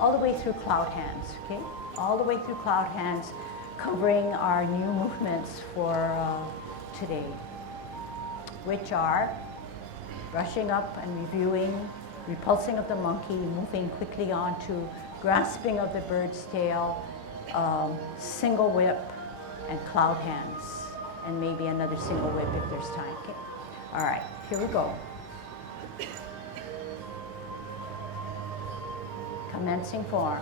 all the way through cloud hands, okay? All the way through cloud hands, covering our new movements for today, which are brushing up and reviewing, repulsing of the monkey, moving quickly on to grasping of the bird's tail, single whip, and cloud hands, and maybe another single whip if there's time, okay? All right, here we go. Commencing form.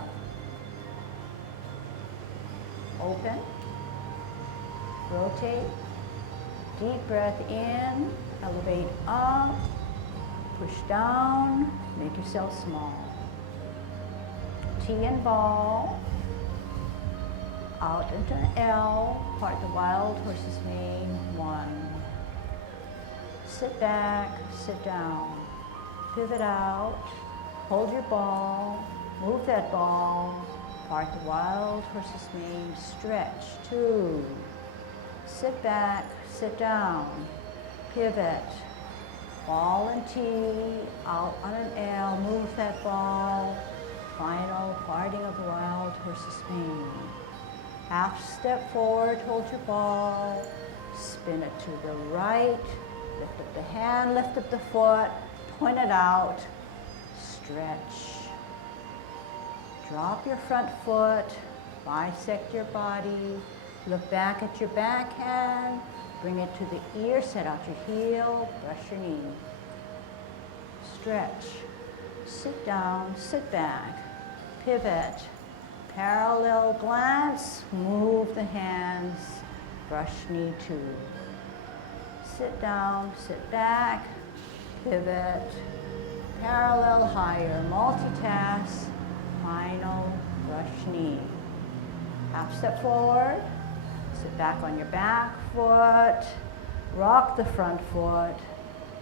Open, rotate, deep breath in, elevate up, push down, make yourself small. T and ball, out into an L, part the wild horse's mane, 1. Sit back, sit down, pivot out, hold your ball, move that ball, part the wild horse's mane, stretch, 2. Sit back, sit down, pivot, ball and T, out on an L, move that ball, final parting of the wild horse's mane. Half step forward, hold your ball, spin it to the right, lift up the hand, lift up the foot, point it out, stretch. Drop your front foot, bisect your body, look back at your backhand, bring it to the ear, set out your heel, brush your knee. Stretch, sit down, sit back, pivot, parallel glance, move the hands, brush knee 2. Sit down, sit back, pivot, parallel higher, multitask, final, brush knee. Half step forward, sit back on your back foot, rock the front foot,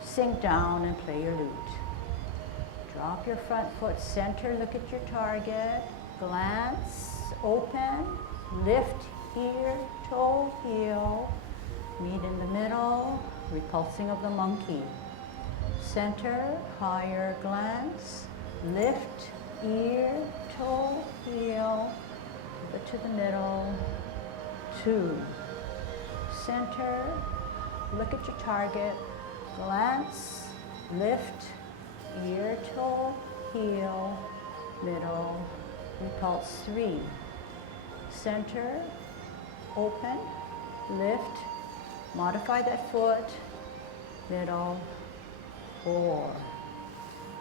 sink down and play your lute. Drop your front foot, center, look at your target, glance, open, lift, ear, toe, heel, meet in the middle, repulsing of the monkey. Center, higher glance, lift, ear, toe, heel, pivot to the middle, 2. Center, look at your target, glance, lift, ear, toe, heel, middle, repulse, 3. Center, open, lift, modify that foot, middle, 4.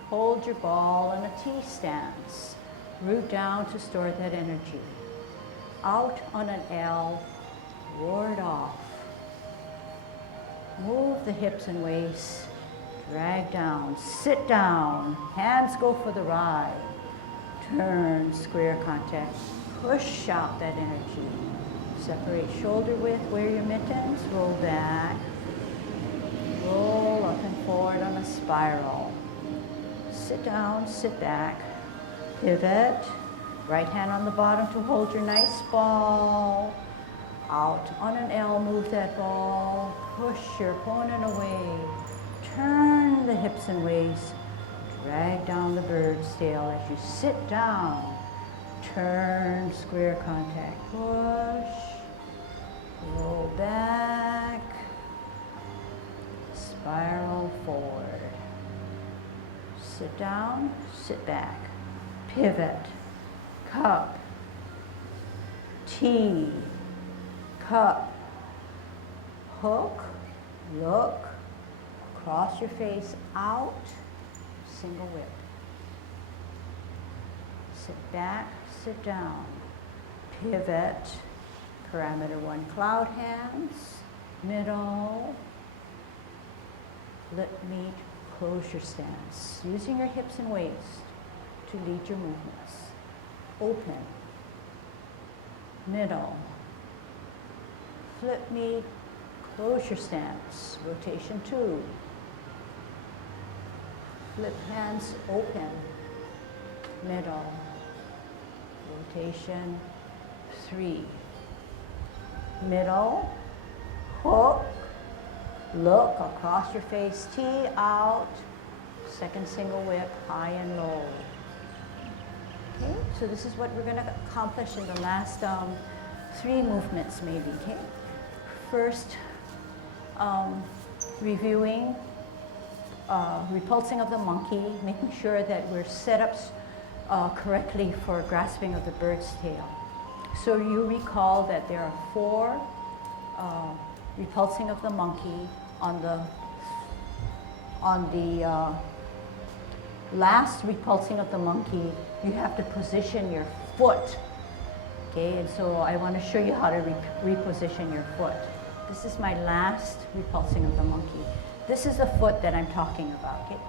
Hold your ball in a T stance. Root down to store that energy. Out on an L, ward off. Move the hips and waist. Drag down, sit down. Hands go for the ride. Turn, square contact. Push out that energy. Separate shoulder width, wear your mittens, roll back. Roll up and forward on a spiral. Sit down, sit back, pivot, right hand on the bottom to hold your nice ball. Out on an L, move that ball, push your opponent away. Turn the hips and waist, drag down the bird's tail as you sit down. Turn, square contact, push, roll back, spiral forward. Sit down, sit back, pivot, cup, T, cup, hook, look, cross your face out, single whip. Sit back, sit down, pivot, parameter 1, cloud hands, middle, lip meet, close your stance, using your hips and waist to lead your movements. Open, middle, flip meet, close your stance, rotation 2. Flip hands open, middle, rotation 3. Middle, hook, look across your face, T out, second single whip, high and low. Okay? So this is what we're going to accomplish in the last 3 movements maybe, okay? First, reviewing, repulsing of the monkey, making sure that we're set up correctly for grasping of the bird's tail. So you recall that there are 4 repulsing of the monkey. On the last repulsing of the monkey, you have to position your foot. Okay, and so I want to show you how to reposition your foot. This is my last repulsing of the monkey. This is the foot that I'm talking about. Okay,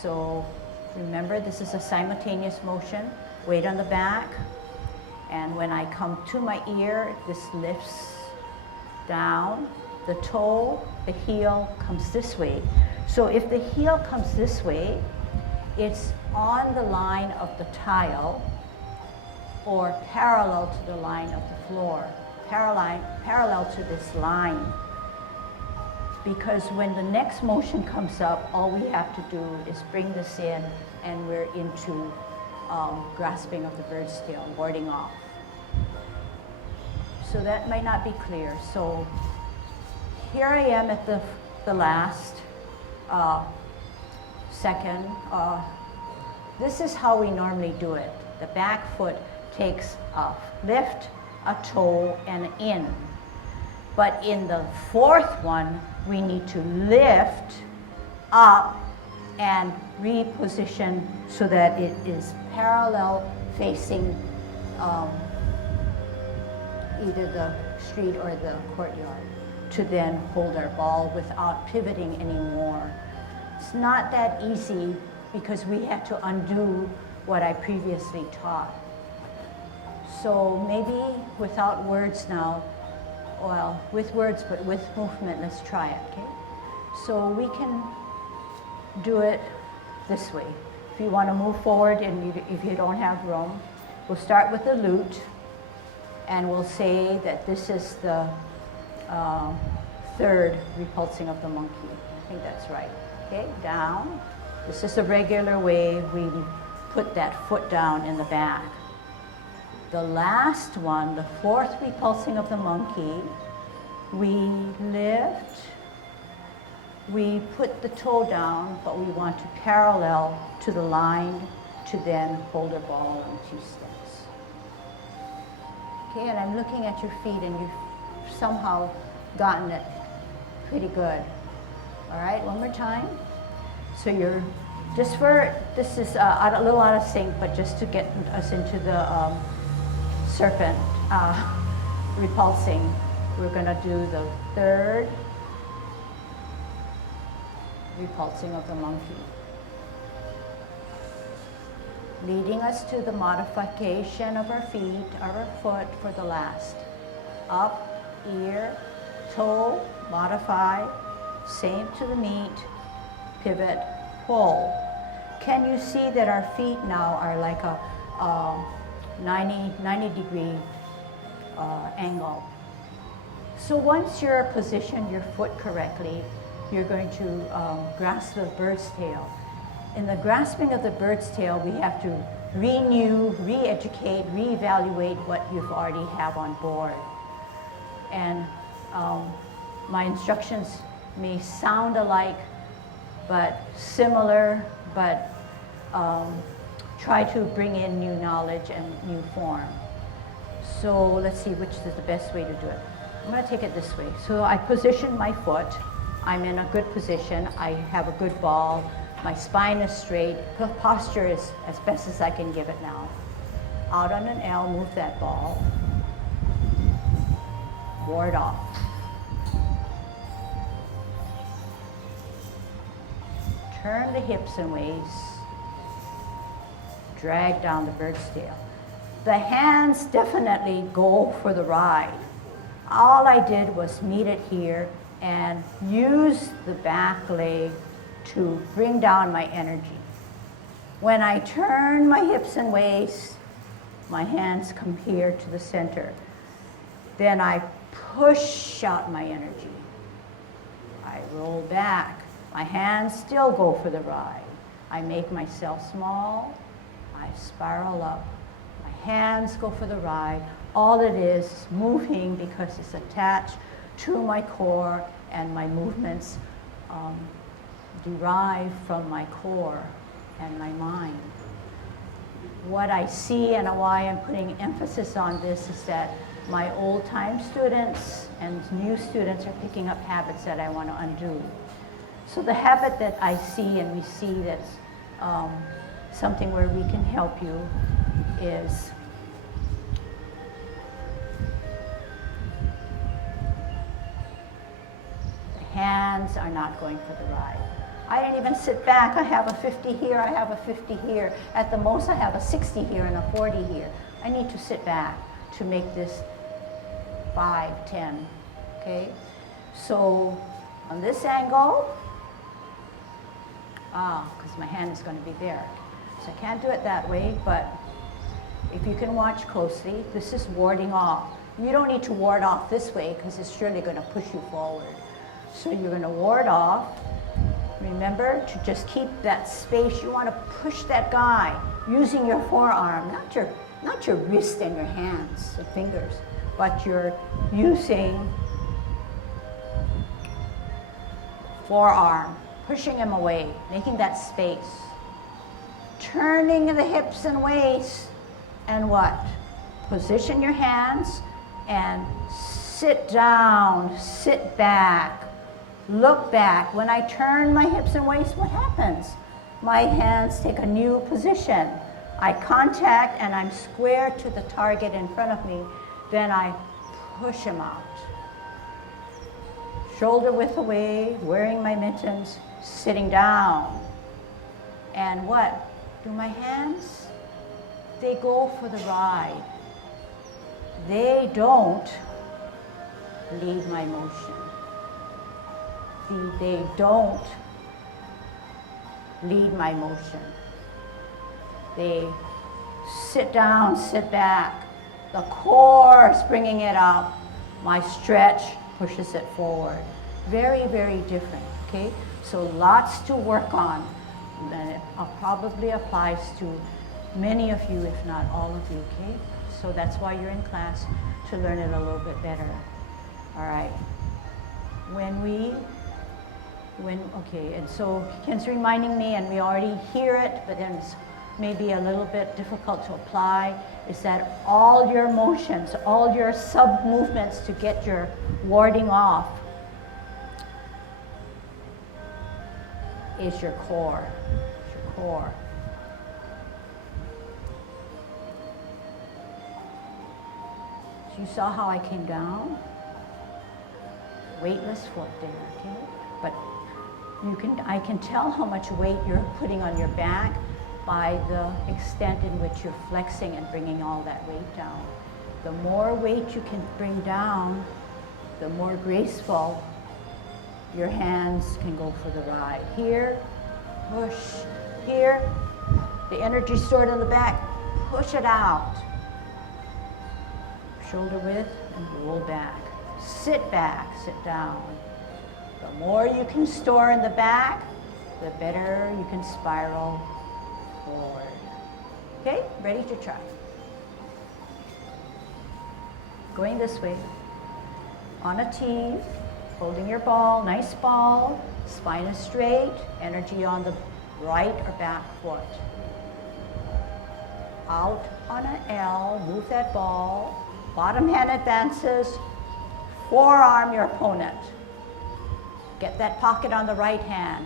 so remember, this is a simultaneous motion. Weight on the back, and when I come to my ear, this lifts down. The toe, the heel comes this way. So if the heel comes this way, it's on the line of the tile or parallel to the line of the floor, parallel to this line. Because when the next motion comes up, all we have to do is bring this in and we're into grasping of the bird's tail, warding off. So that might not be clear. So here I am at the last second. This is how we normally do it. The back foot takes a lift, a toe, and in. But in the 4th one, we need to lift up and reposition so that it is parallel facing either the street or the courtyard to then hold our ball without pivoting anymore. It's not that easy because we have to undo what I previously taught. So maybe without words now, well, with words but with movement, let's try it, okay? So we can do it this way. If you want to move forward and if you don't have room, we'll start with the lute and we'll say that this is the 3rd repulsing of the monkey. I think that's right. Okay, down. This is the regular way we put that foot down in the back. The last one, the 4th repulsing of the monkey, we lift, we put the toe down, but we want to parallel to the line to then hold our ball on 2 steps. Okay, and I'm looking at your feet and you've somehow gotten it pretty good. All right, one more time. So you're, just for, this is a little out of sync, but just to get us into the serpent repulsing, we're going to do the 3rd repulsing of the monkey, leading us to the modification of our feet, our foot for the last. Up, ear, toe, modify, same to the meat, pivot, pull. Can you see that our feet now are like a 90 degree angle? So once you're positioned your foot correctly, you're going to grasp the bird's tail. In the grasping of the bird's tail, we have to renew, re-educate, re-evaluate what you've already have on board. And my instructions may sound alike, but similar, but try to bring in new knowledge and new form. So let's see which is the best way to do it. I'm going to take it this way. So I position my foot. I'm in a good position. I have a good ball. My spine is straight. Posture is as best as I can give it now. Out on an L, move that ball. Ward off. Turn the hips and waist. Drag down the bird's tail. The hands definitely go for the ride. All I did was meet it here and use the back leg to bring down my energy. When I turn my hips and waist, my hands come here to the center. Then I push out my energy. I roll back. My hands still go for the ride. I make myself small. I spiral up. My hands go for the ride. All it is moving because it's attached to my core, and my movements derive from my core and my mind. What I see and why I'm putting emphasis on this is that my old-time students and new students are picking up habits that I want to undo. So the habit that I see and we see that's something where we can help you is the hands are not going for the ride. I didn't even sit back. I have a 50 here, I have a 50 here. At the most, I have a 60 here and a 40 here. I need to sit back to make this 5, 10, okay? So on this angle, because my hand is going to be there. So I can't do it that way, but if you can watch closely, this is warding off. You don't need to ward off this way because it's surely going to push you forward. So you're going to ward off. Remember to just keep that space. You want to push that guy using your forearm, not your wrist and your hands and fingers, but you're using forearm, pushing him away, making that space. Turning the hips and waist, and what? Position your hands and sit down, sit back. Look back. When I turn my hips and waist, what happens? My hands take a new position. Eye contact, and I'm square to the target in front of me. Then I push him out. Shoulder width away, wearing my mittens, sitting down. And what? Do my hands? They go for the ride. They don't lead my motion. They don't lead my motion. They sit down, sit back. The core is bringing it up. My stretch pushes it forward. Very, very different, okay? So lots to work on. And it probably applies to many of you, if not all of you, okay? So that's why you're in class, to learn it a little bit better. All right. Okay, and so Ken's reminding me, and we already hear it, but then it's maybe a little bit difficult to apply, is that all your motions, all your sub-movements to get your warding off is your core. It's your core. So you saw how I came down? Weightless foot there, okay? But I can tell how much weight you're putting on your back by the extent in which you're flexing and bringing all that weight down. The more weight you can bring down, the more graceful your hands can go for the ride. Here, push. Here, the energy stored in the back, push it out. Shoulder width and roll back. Sit back, sit down. The more you can store in the back, the better you can spiral forward. Okay, ready to try. Going this way. On a T, holding your ball, nice ball, spine is straight, energy on the right or back foot. Out on an L, move that ball, bottom hand advances, forearm your opponent. Get that pocket on the right hand.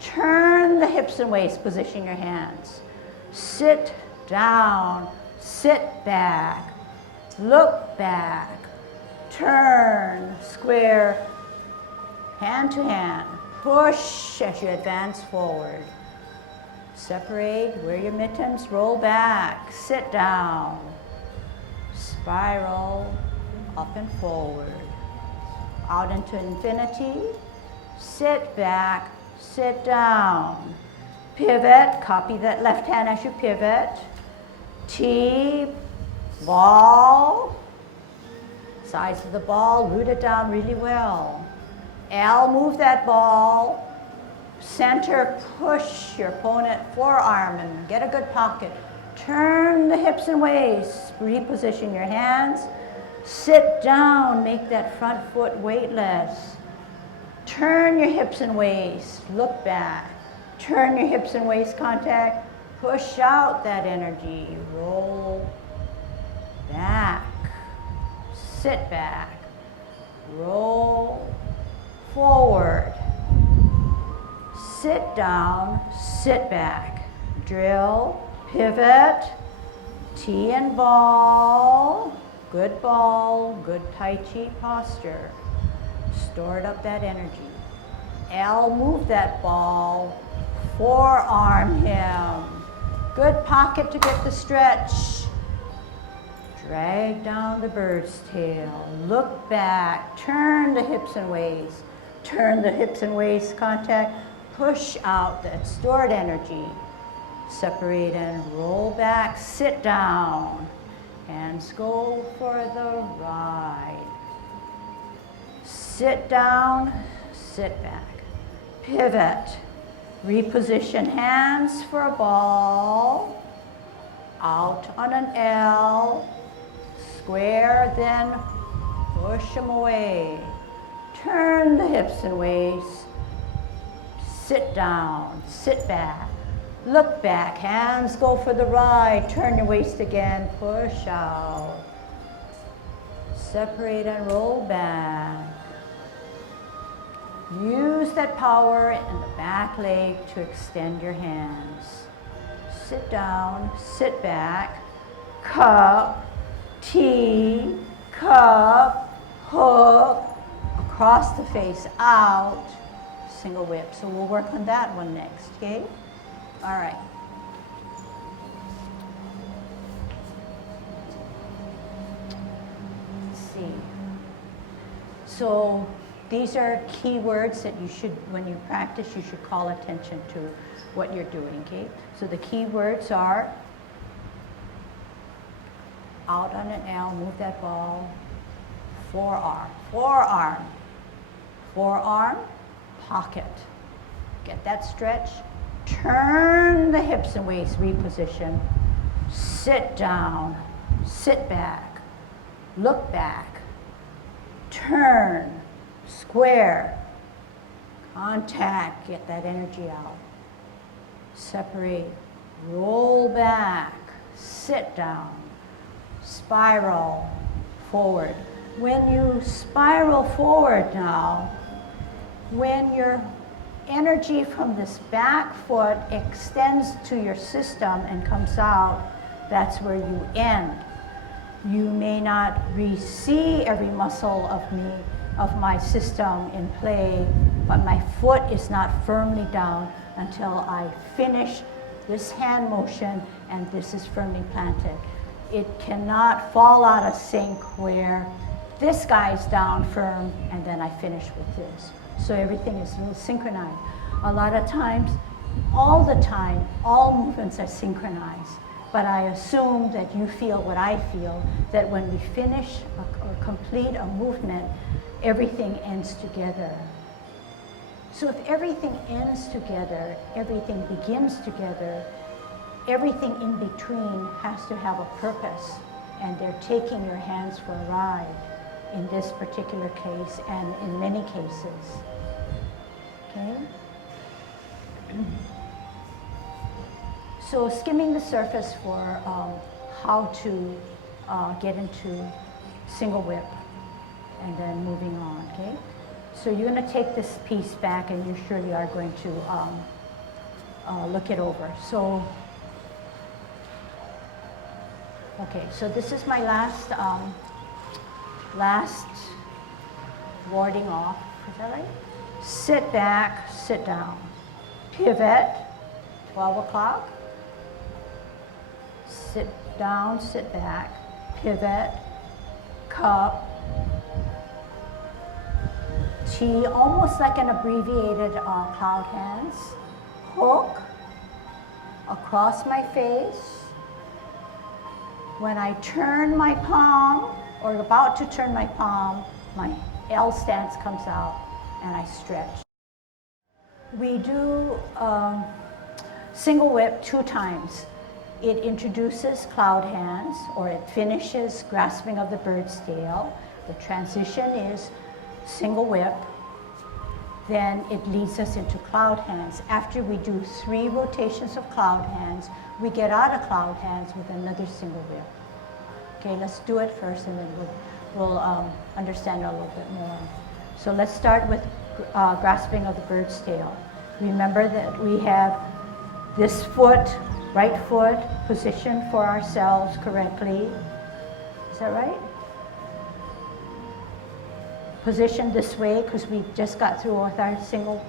Turn the hips and waist, position your hands. Sit down, sit back, look back, turn, square, hand to hand. Push as you advance forward. Separate, wear your mittens, roll back, sit down. Spiral, up and forward. Out into infinity. Sit back, sit down. Pivot, copy that left hand as you pivot. T, ball. Size of the ball, root it down really well. L, move that ball. Center, push your opponent, forearm, and get a good pocket. Turn the hips and waists. Reposition your hands. Sit down. Make that front foot weightless. Turn your hips and waists. Look back. Turn your hips and waist contact. Push out that energy. Roll back. Sit back. Roll forward. Sit down. Sit back. Drill. Pivot. T and ball. Good ball. Good Tai Chi posture. Stored up that energy. L, move that ball. Forearm him. Good pocket to get the stretch. Drag down the bird's tail. Look back. Turn the hips and waists. Turn the hips and waist contact. Push out that stored energy. Separate and roll back. Sit down. Hands go for the ride. Sit down. Sit back. Pivot. Reposition hands for a ball. Out on an L. Square, then push them away. Turn the hips and waists. Sit down, sit back. Look back, hands go for the ride. Turn your waist again, push out. Separate and roll back. Use that power in the back leg to extend your hands. Sit down, sit back, cup, T, cup, hook, across the face, out, single whip. So we'll work on that one next, okay? All right. Let's see. So these are key words that you should, when you practice, you should call attention to what you're doing, okay? So the key words are out on an L, move that ball, forearm, forearm, forearm, pocket. Get that stretch. Turn the hips and waist, reposition. Sit down, sit back, look back, turn, square, contact, get that energy out. Separate, roll back, sit down, spiral forward. When you spiral forward now, when your energy from this back foot extends to your system and comes out, that's where you end. You may not see every muscle of my system in play, but my foot is not firmly down until I finish this hand motion and this is firmly planted. It cannot fall out of sync where this guy's down firm and then I finish with this. So everything is a little synchronized. A lot of times, all the time, all movements are synchronized. But I assume that you feel what I feel, that when we finish or complete a movement, everything ends together. So if everything ends together, everything begins together, everything in between has to have a purpose, and they're taking your hands for a ride in this particular case and in many cases. Okay? So skimming the surface for how to get into single whip and then moving on, okay? So you're going to take this piece back and you surely are going to look it over. So, okay, so this is my last warding off, is that right? Sit back, sit down. Pivot, 12 o'clock. Sit down, sit back. Pivot, cup. T, almost like an abbreviated cloud hands. Hook, across my face. When I turn my palm, or about to turn my palm, my L stance comes out and I stretch. We do single whip 2 times. It introduces cloud hands, or it finishes grasping of the bird's tail. The transition is single whip. Then it leads us into cloud hands. After we do 3 rotations of cloud hands, we get out of cloud hands with another single whip. Okay, let's do it first, and then we'll understand a little bit more. So let's start with grasping of the bird's tail. Remember that we have this foot, right foot, positioned for ourselves correctly. Is that right? Positioned this way, because we just got through with our single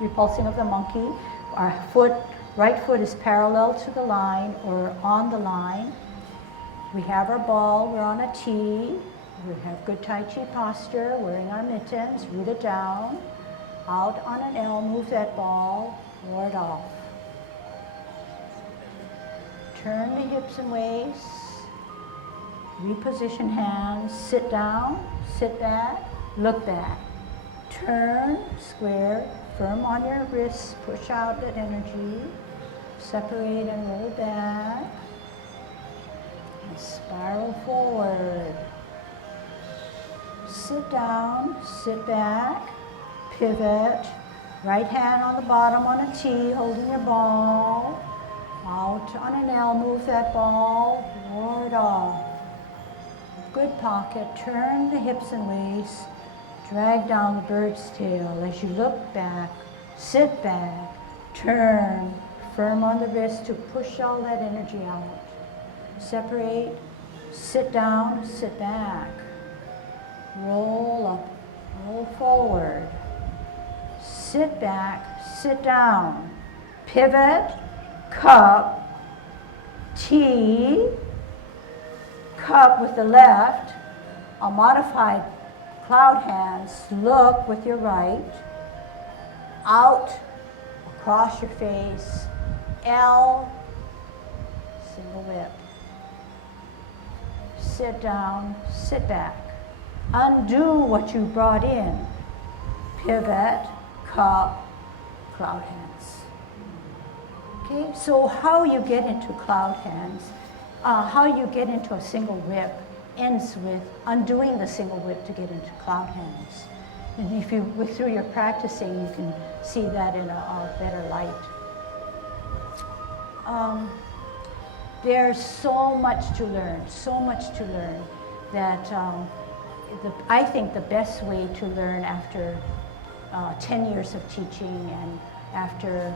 repulsing of the monkey. Our foot, right foot is parallel to the line or on the line. We have our ball, we're on a T. We have good Tai Chi posture, wearing our mittens, rooted down. Out on an L, move that ball, ward off. Turn the hips and waists. Reposition hands, sit down, sit back, look back. Turn, square, firm on your wrists, push out that energy. Separate and roll back. And spiral forward. Sit down, sit back, pivot. Right hand on the bottom on a T, holding your ball. Out on an L, move that ball, ward off. Good pocket, turn the hips and waists, drag down the bird's tail. As you look back, sit back, turn, firm on the wrist to push all that energy out. Separate, sit down, sit back. Roll up, roll forward. Sit back, sit down. Pivot, cup, T, cup with the left, a modified cloud hands, look with your right, out, across your face, L, single whip. Sit down, sit back. Undo what you brought in. Pivot, cup, cloud hands. Okay, so how you get into cloud hands, how you get into a single whip ends with undoing the single whip to get into cloud hands. And if you, through your practicing, you can see that in a better light. There's so much to learn, that I think the best way to learn after 10 years of teaching and after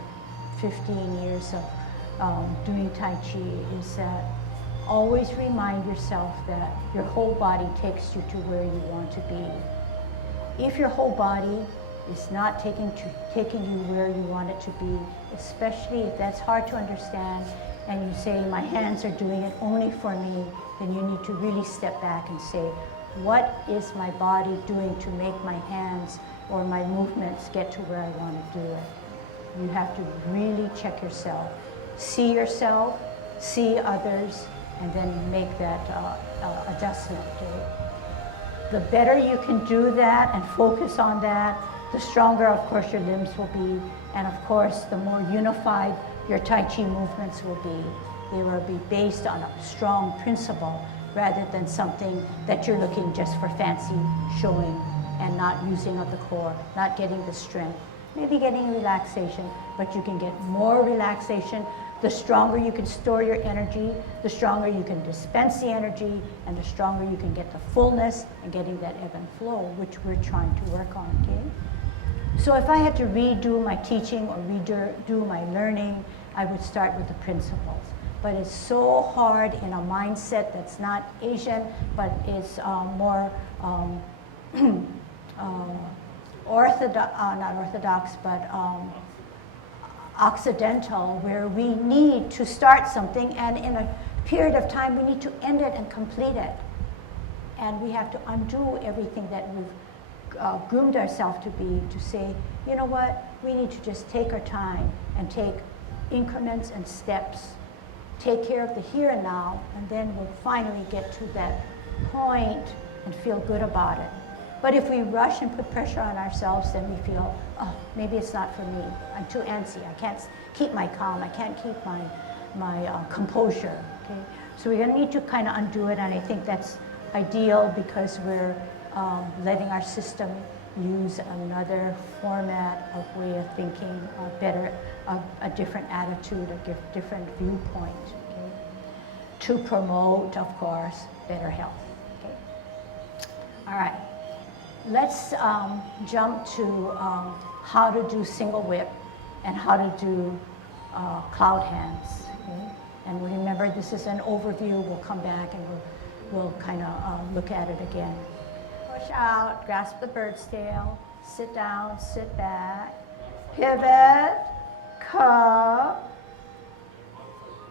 15 years of doing Tai Chi is that always remind yourself that your whole body takes you to where you want to be. If your whole body is not taking you where you want it to be, especially if that's hard to understand and you say, my hands are doing it only for me, then you need to really step back and say, what is my body doing to make my hands or my movements get to where I want to do it? You have to really check yourself. See yourself, see others, and then make that adjustment. The better you can do that and focus on that, the stronger, of course, your limbs will be. And of course, the more unified your Tai Chi movements will be. They will be based on a strong principle rather than something that you're looking just for fancy showing and not using of the core, not getting the strength. Maybe getting relaxation, but you can get more relaxation. The stronger you can store your energy, the stronger you can dispense the energy, and the stronger you can get the fullness and getting that ebb and flow, which we're trying to work on, okay? So if I had to redo my teaching or redo my learning, I would start with the principles. But it's so hard in a mindset that's not Asian, but is more not orthodox, but Occidental, where we need to start something, and in a period of time, we need to end it and complete it. And we have to undo everything that we've groomed ourselves to be, to say, you know what, we need to just take our time and take increments and steps, take care of the here and now, and then we'll finally get to that point and feel good about it. But if we rush and put pressure on ourselves, then we feel, oh, maybe it's not for me. I'm too antsy. I can't keep my calm. I can't keep my composure. Okay, so we're going to need to kind of undo it, and I think that's ideal because we're letting our system use another format of way of thinking, a different attitude, a different viewpoint, okay? To promote, of course, better health. Okay. All right, let's jump to how to do single whip and how to do cloud hands. Okay? And remember, this is an overview. We'll come back and we'll kind of look at it again. Push out, grasp the bird's tail, sit down, sit back, pivot, cup,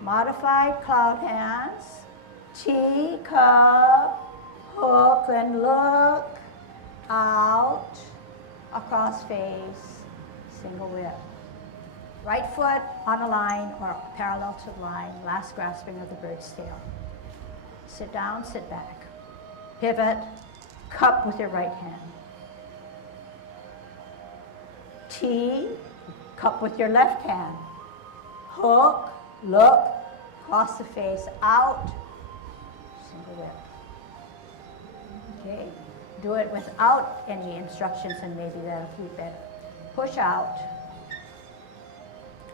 modified cloud hands, T, cup, hook and look, out, across face, single whip. Right foot on a line or parallel to the line, last grasping of the bird's tail. Sit down, sit back, pivot, cup with your right hand. T, cup with your left hand. Hook, look, cross the face, out, single whip. Okay, do it without any instructions and maybe that'll keep it. Push out,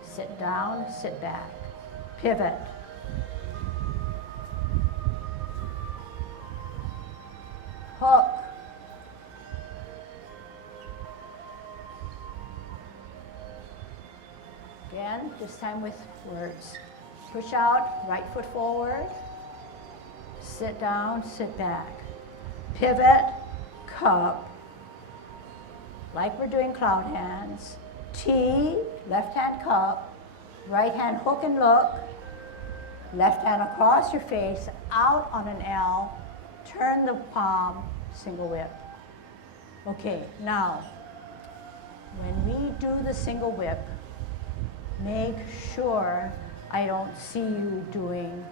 sit down, sit back, pivot. Hook. Again, this time with words. Push out, right foot forward. Sit down, sit back. Pivot, cup. Like we're doing cloud hands. T, left hand cup. Right hand hook and look. Left hand across your face, out on an L. Turn the palm, single whip. Okay, now, when we do the single whip, make sure I don't see you doing,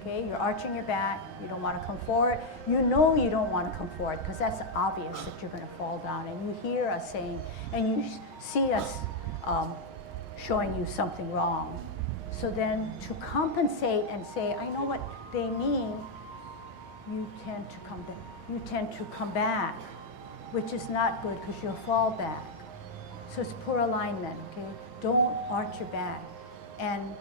okay, you're arching your back, you don't want to come forward. You know you don't want to come forward because that's obvious that you're going to fall down, and you hear us saying, and you see us showing you something wrong. So then to compensate and say, I know what they mean, you tend to come back, which is not good because you'll fall back. So it's poor alignment, okay? Don't arch your back. And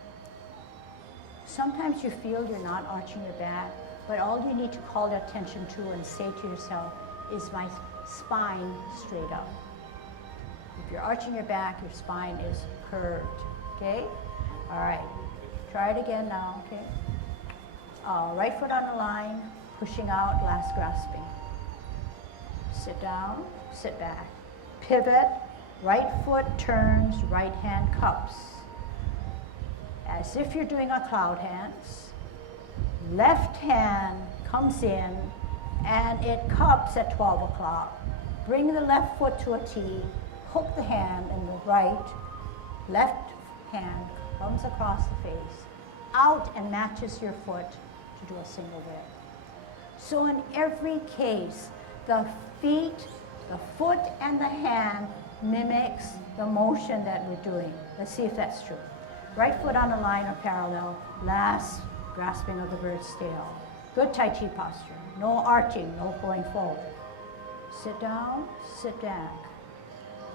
sometimes you feel you're not arching your back, but all you need to call attention to and say to yourself is my spine straight up. If you're arching your back, your spine is curved, okay? All right, try it again now, okay? Right foot on the line, pushing out, last grasping. Sit down, sit back. Pivot, right foot turns, right hand cups. As if you're doing a cloud hands. Left hand comes in and it cups at 12 o'clock. Bring the left foot to a T, hook the hand in the right, left hand comes across the face, out and matches your foot to do a single whip. So in every case, the feet, the foot, and the hand mimics the motion that we're doing. Let's see if that's true. Right foot on a line or parallel, last grasping of the bird's tail. Good Tai Chi posture. No arching, no going forward. Sit down, sit back.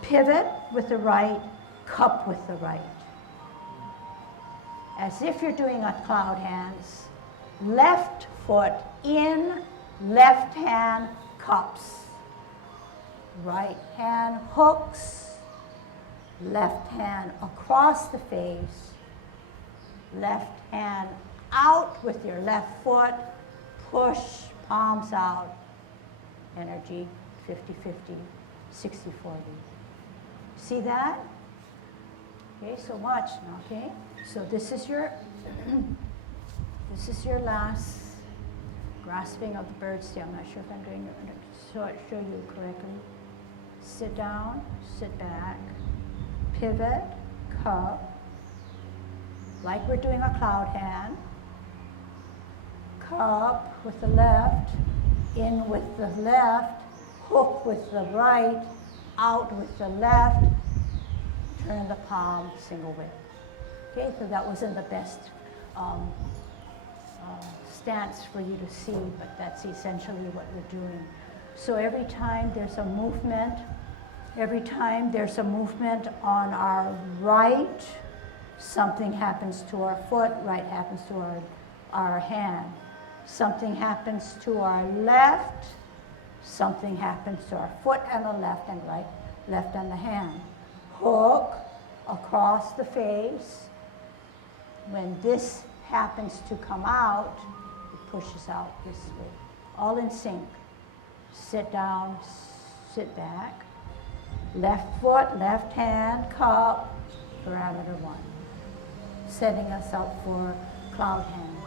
Pivot with the right, cup with the right. As if you're doing a cloud hands. Left foot in, left hand cups. Right hand hooks. Left hand across the face. Left hand out with your left foot. Push, palms out. Energy, 50-50, 60-40. See that? Okay, so watch now, okay? So this is your last grasping of the bird's tail. I'm not sure if I'm doing it, show you correctly. Sit down, sit back, pivot, cup, like we're doing a cloud hand. Cup with the left, in with the left, hook with the right, out with the left, turn the palm, single whip. Okay, so that wasn't the best stance for you to see, but that's essentially what we're doing. So every time there's a movement, on our right, something happens to our foot, right happens to our hand. Something happens to our left, something happens to our foot and the left and right, left and the hand. Hook across the face. When this happens to come out, it pushes out this way. All in sync. Sit down, sit back. Left foot, left hand, cup, parameter 1. Setting us up for cloud hand.